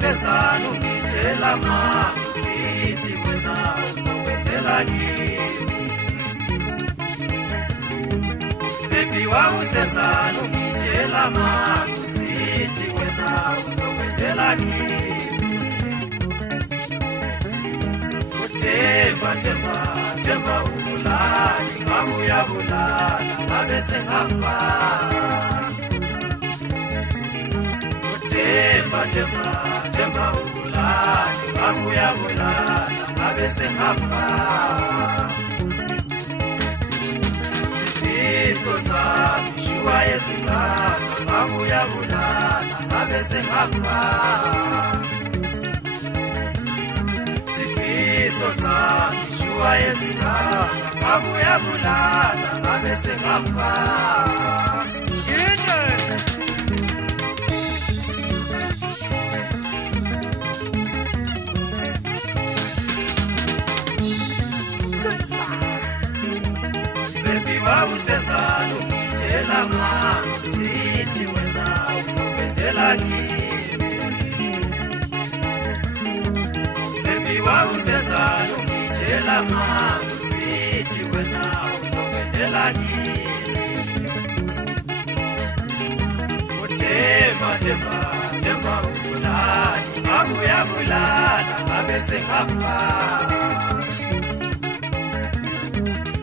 usenzani ungitshela mama usithi wena uzokwendela kimi baby usenzani ungitshela mama usithi wena uzokwendela kimi Themba themba themba ubulali ngabuya bulala ngabe sengafa Themba themba themba ubulali ngabuya bulala ngabe sengafa Sifiso sami shuwa yesingaka ngabuya bulala ngabe sengafa Sosami shuwa yezingaka ngabuya bulala ngabe sengafa yini baby usenzani ungitshela mama usithi wena uzokwendela kimi usenzani ungitshela mama usithi wena uzokwendela kimi Themba themba themba ubulali ngabuya bulala ngabe sengafa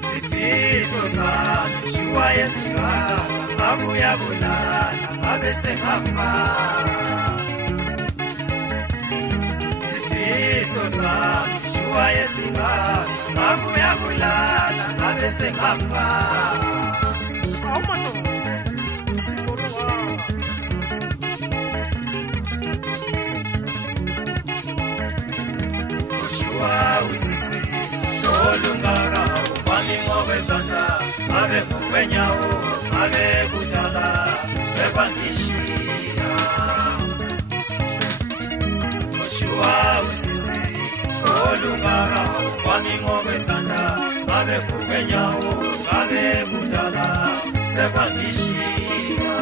Sifiso sami shuwa yesingaka ngabuya bulala ngabe sengafa Sosami shuwa yesingaka ngabuya bulala ngabe sengafa Shuwa usisi olungaka ubani ngokwezandla ngabe ngokwenyawo ngabe kudala sekwangishira Shuwa usisi olungaka ubani ngokwezandla ngabe ngokwenyawo ngabe kudala sekwangishira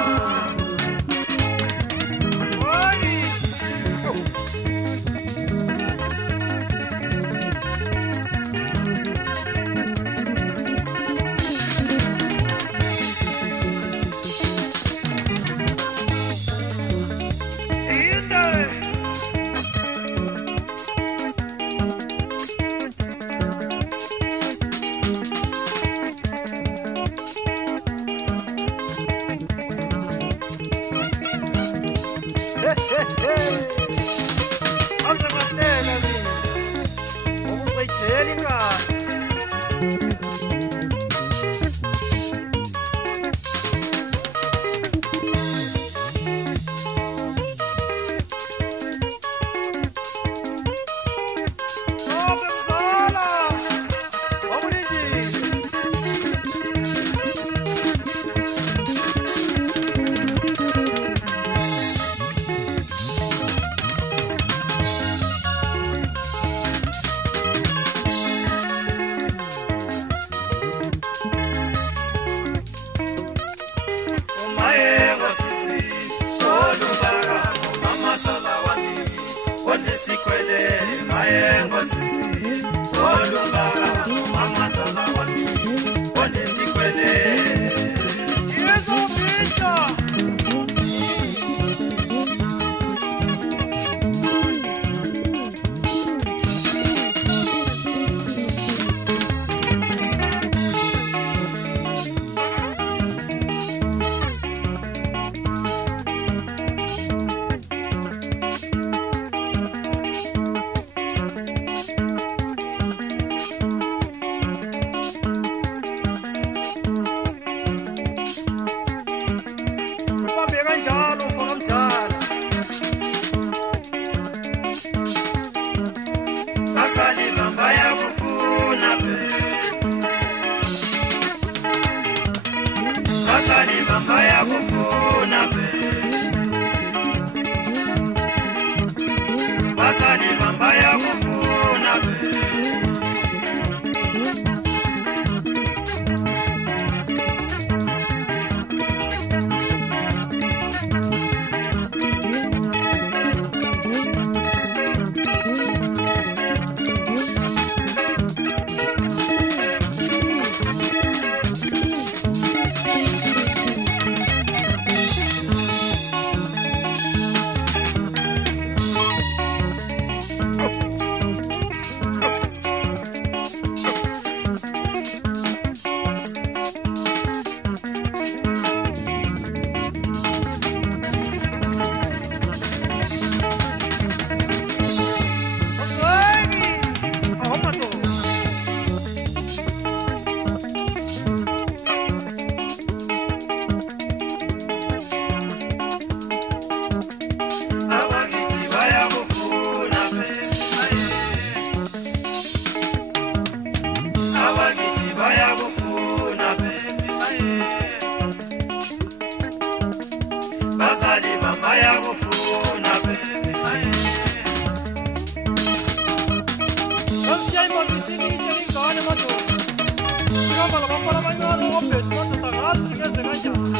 Ngiyabamba labafana abancane ngobhethi madoda ngazi ngeze kanjani.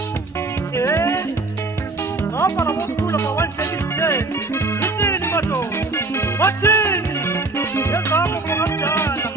Ngapha laboskula bawandlela izitheni. Ithini madoda? Wathini? Ngezama ngokamdala.